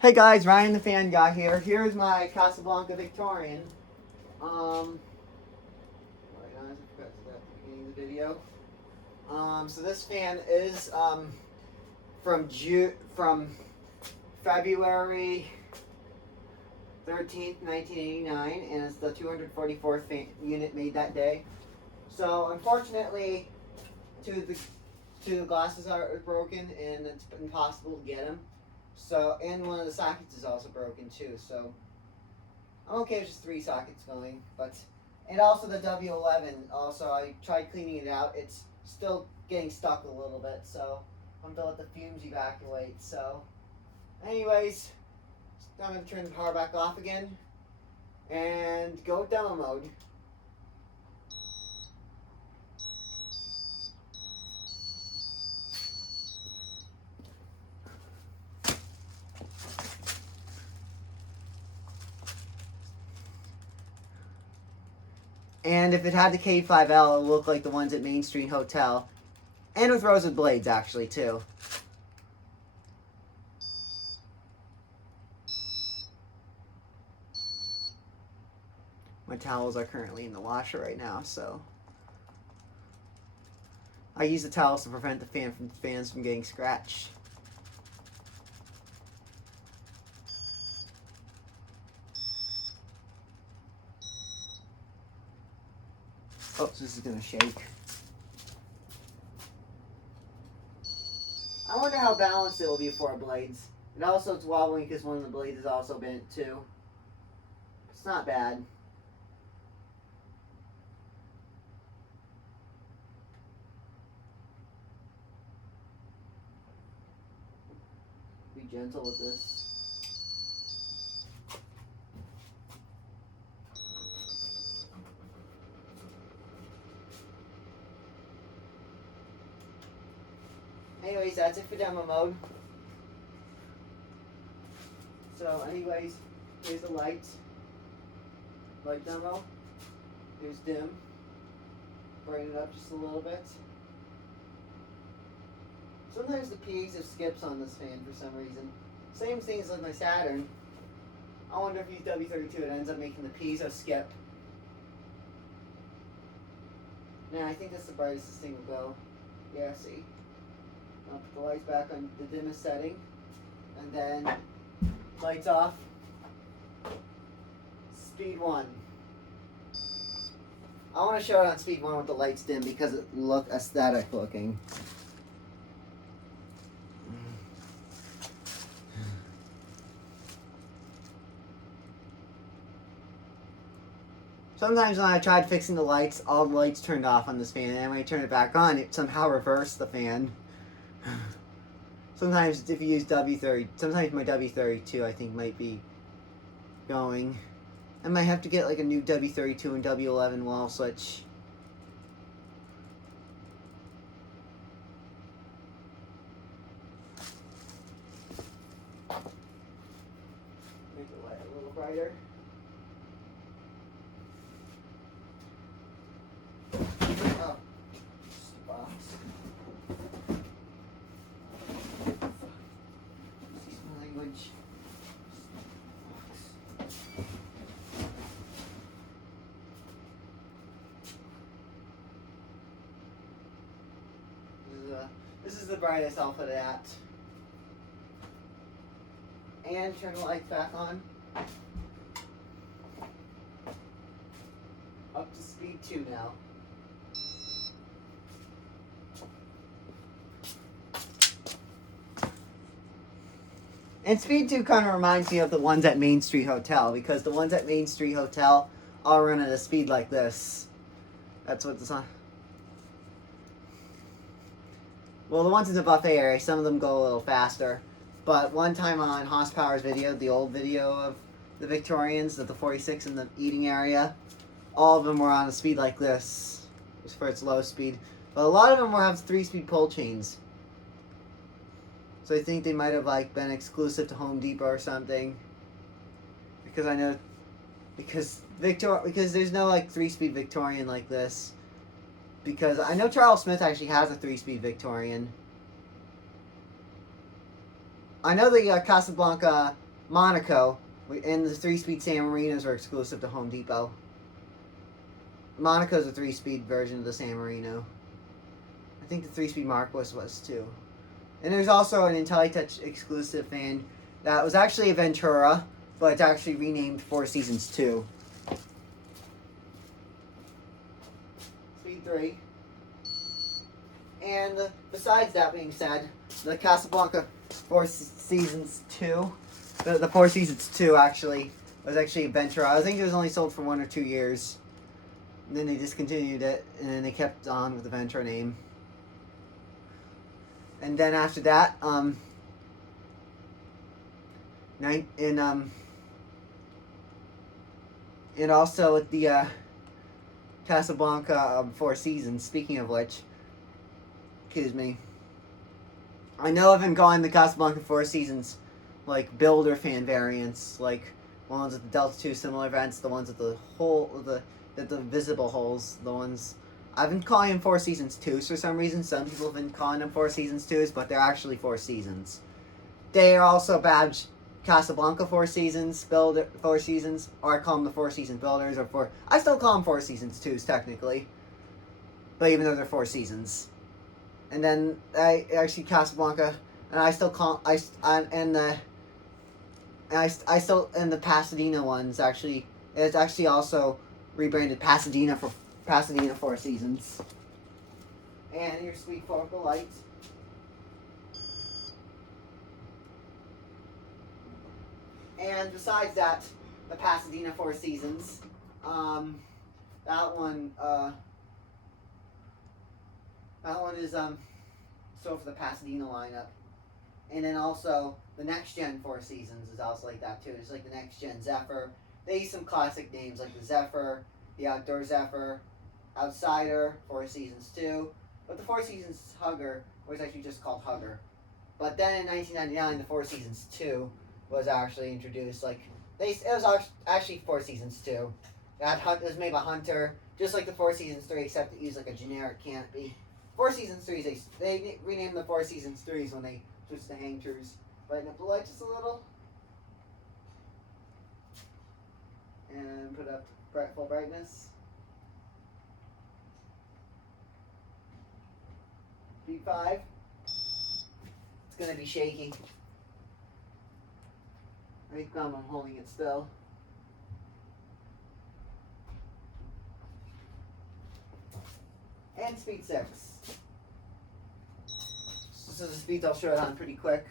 Hey guys, Ryan the Fan Guy here. Here's my Casablanca Victorian. Right on, I forgot to do that at the beginning of the video. So this fan is from February 13th, 1989, and it's the 244th unit made that day. So unfortunately, two glasses are broken, and it's impossible to get them. So, and one of the sockets is also broken too, so I'm okay with just 3 sockets going, and also the W11, also I tried cleaning it out, it's still getting stuck a little bit, so I'm gonna let the fumes evacuate. So anyways, I'm gonna turn the power back off again and go with demo mode. And if it had the K5L, it would look like the ones at Main Street Hotel. And with rosewood blades, actually, too. My towels are currently in the washer right now, so I use the towels to prevent the fans from getting scratched. Oh, so this is gonna shake. I wonder how balanced it will be for our blades. And also it's wobbling because one of the blades is also bent too. It's not bad. Be gentle with this. Anyways, that's it for demo mode. So anyways, here's the lights. Light demo. Here's dim. Brighten it up just a little bit. Sometimes the piezo skips on this fan for some reason. Same things like my Saturn. I wonder if you use W32 it ends up making the piezo skip. Now I think that's the brightest this thing will go. Yeah, see? I'll put the lights back on the dimmest setting. And then lights off. Speed 1. I want to show it on speed 1 with the lights dim because it look aesthetic looking. Sometimes when I tried fixing the lights, all the lights turned off on this fan, and when I turned it back on, it somehow reversed the fan. Sometimes if you use W30, sometimes my W32 I think might be going. I might have to get like a new W32 and W11 wall switch. Make the light a little brighter. Oh, box. Excuse my language. This is the brightest I'll put it at. And turn the lights back on. Up to speed 2 now. And speed 2 kind of reminds me of the ones at Main Street Hotel, because the ones at Main Street Hotel all run at a speed like this. That's what it's on. Well, the ones in the buffet area, some of them go a little faster. But one time on Hoss Power's video, the old video of the Victorians, of the 46 in the eating area, all of them were on a speed like this, as for its low speed. But a lot of them will have 3-speed pull chains. So I think they might have like been exclusive to Home Depot or something. Because I know, because there's no like 3-speed Victorian like this. Because I know Charles Smith actually has a 3-speed Victorian. I know the Casablanca Monaco, and the 3-speed San Marinos are exclusive to Home Depot. Monaco's a 3-speed version of the San Marino. I think the 3-speed Marquis was too. And there's also an IntelliTouch exclusive fan that was actually a Ventura, but it's actually renamed Four Seasons 2. Speed 3. And besides that being said, the Casablanca Four Seasons 2, the Four Seasons 2 actually was actually a Ventura. I think it was only sold for 1 or 2 years. And then they discontinued it, and then they kept on with the Ventura name. And then after that, and also with the Casablanca Four Seasons. Speaking of which, excuse me, I know I've been calling the Casablanca Four Seasons like builder fan variants, like ones with the Delta 2 similar vents, the ones with the hole, the visible holes, the ones. I've been calling them Four Seasons 2s for some reason. Some people have been calling them Four Seasons 2s, but they're actually Four Seasons. They are also badged Casablanca Four Seasons, Four Seasons, or I call them the Four Season Builders, I still call them Four Seasons 2s technically, but even though they're Four Seasons. And then Casablanca, and I still call and the Pasadena ones actually, it's actually also rebranded Pasadena Four Seasons. And your sweet focal light. And besides that, the Pasadena Four Seasons, that one is so for the Pasadena lineup. And then also the next gen Four Seasons is also like that too. It's like the next gen Zephyr. They use some classic names like the Zephyr, the Outdoor Zephyr, Outsider, Four Seasons 2. But the Four Seasons Hugger was actually just called Hugger. But then in 1999, the Four Seasons 2 was actually introduced. It was actually Four Seasons 2. It was made by Hunter, just like the Four Seasons 3, except it used like a generic canopy. Four Seasons 3s, they renamed the Four Seasons 3s when they switched to hang trues. Brighten up the light just a little. And put up full brightness. Speed 5. It's going to be shaky. I think I'm holding it still. And speed 6. So the speeds I'll show it on pretty quick.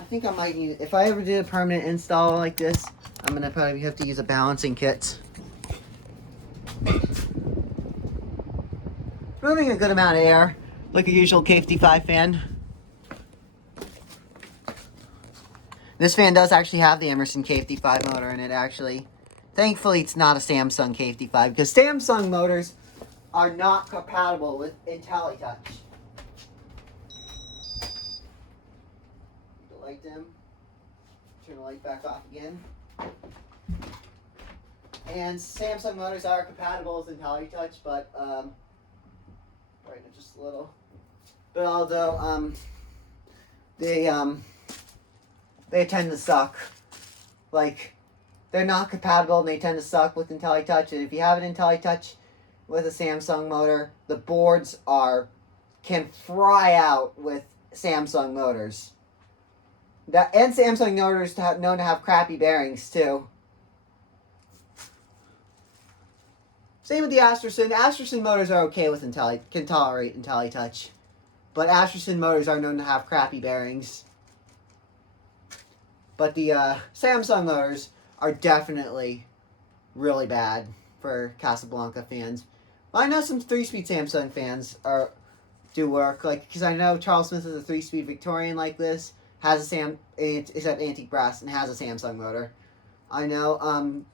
I think I might need, if I ever did a permanent install like this, I'm going to probably have to use a balancing kit. Moving a good amount of air, like a usual K55 fan. This fan does actually have the Emerson K55 motor in it, actually. Thankfully, it's not a Samsung K55, because Samsung motors are not compatible with IntelliTouch. The light dim. Turn the light back off again. And Samsung motors are compatible with IntelliTouch, but brighten it just a little. But although they tend to suck. Like, they're not compatible and they tend to suck with IntelliTouch. And if you have an IntelliTouch with a Samsung motor, the boards can fry out with Samsung motors. And Samsung motors known to have crappy bearings too. Same with the Asterson. Asterson motors are okay with can tolerate IntelliTouch. But Asterson motors are known to have crappy bearings. But the Samsung motors are definitely really bad for Casablanca fans. I know some 3-speed Samsung fans do work, because I know Charles Smith is a 3-speed Victorian like this, has it's at antique brass and has a Samsung motor. I know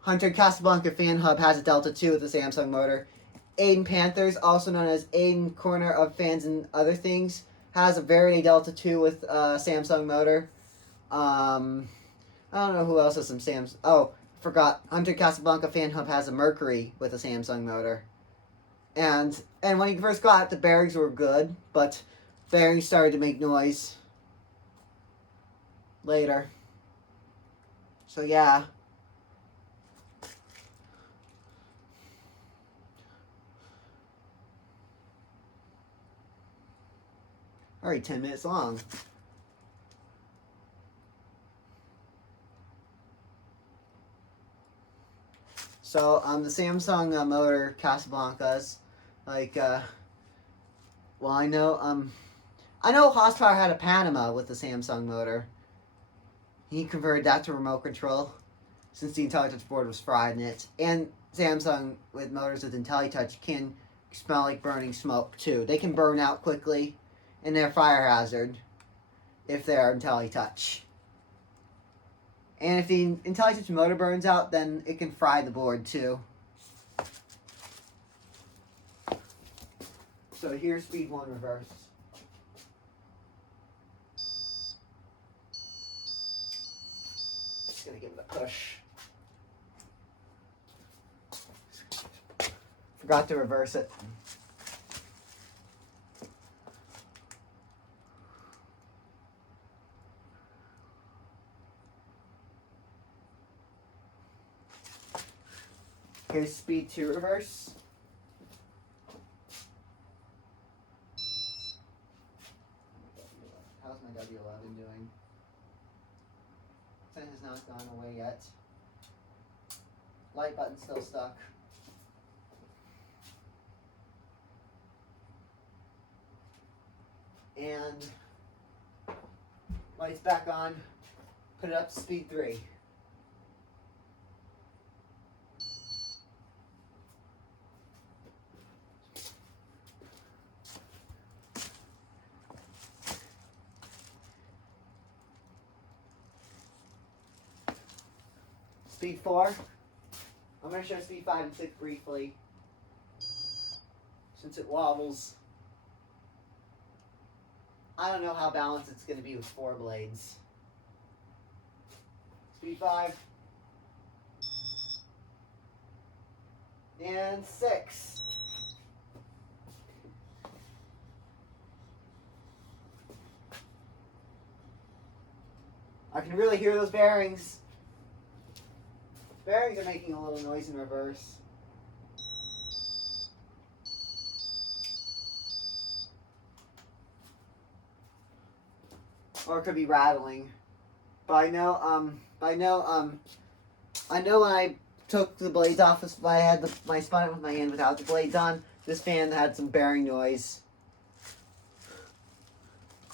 Hunter Casablanca Fan Hub has a Delta 2 with a Samsung motor. Aiden Panthers, also known as Aiden Corner of Fans and Other Things, has a Verity Delta 2 with a Samsung motor. I don't know who else has some Samsung. Oh, forgot. Hunter Casablanca Fan Hub has a Mercury with a Samsung motor. And And when you first got it, the bearings were good, but bearings started to make noise later. So yeah. Alright, 10 minutes long. So the Samsung motor Casablancas, like well I know Horsepower had a Panama with the Samsung motor. He converted that to remote control since the IntelliTouch board was fried in it. And Samsung with motors with IntelliTouch can smell like burning smoke too. They can burn out quickly and they're a fire hazard if they're IntelliTouch. And if the IntelliTouch motor burns out, then it can fry the board too. So here's speed 1 reverse. Just gonna give it a push. Forgot to reverse it. Here's speed 2 reverse. How's my W11 doing? 10 has not gone away yet. Light button still stuck. And lights back on. Put it up to speed 3. Speed 4. I'm going to show speed 5 and 6 briefly, since it wobbles. I don't know how balanced it's going to be with 4 blades. Speed 5. And 6. I can really hear those bearings. Bearings are making a little noise in reverse. Or it could be rattling. But I know when I took the blades off, I had I spun it with my hand without the blades on, this fan had some bearing noise.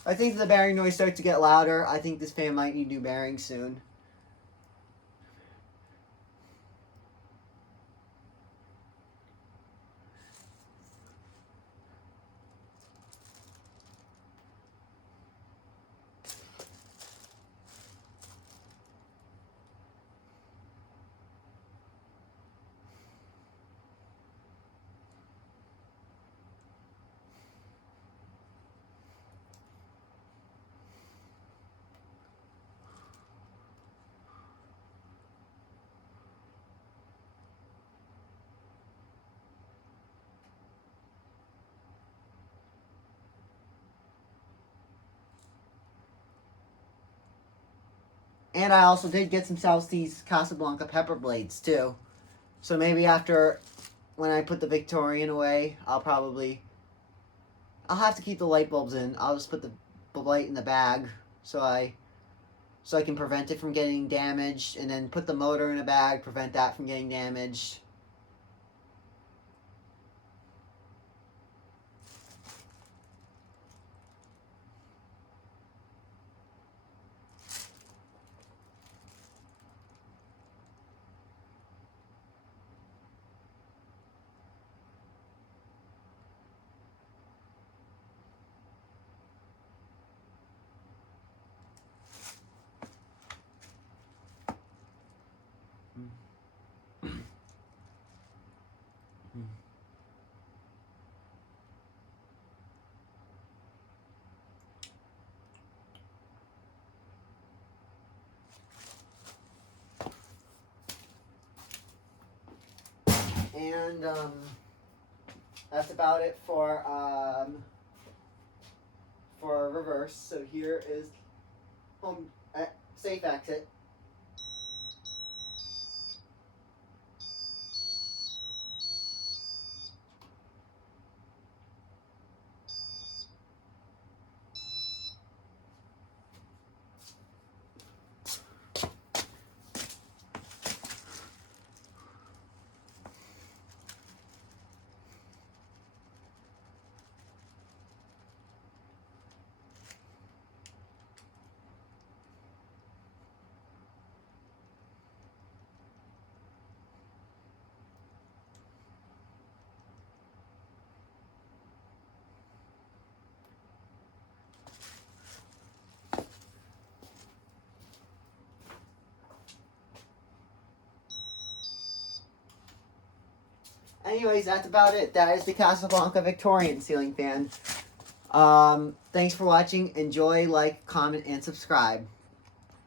I think the bearing noise starts to get louder. I think this fan might need new bearings soon. And I also did get some South Seas Casablanca pepper blades too. So maybe after, when I put the Victorian away, I'll have to keep the light bulbs in. I'll just put the light in the bag so I can prevent it from getting damaged, and then put the motor in a bag, prevent that from getting damaged. And that's about it for reverse. So here is home safe exit. Anyways, that's about it. That is the Casablanca Victorian ceiling fan. Thanks for watching. Enjoy, like, comment, and subscribe.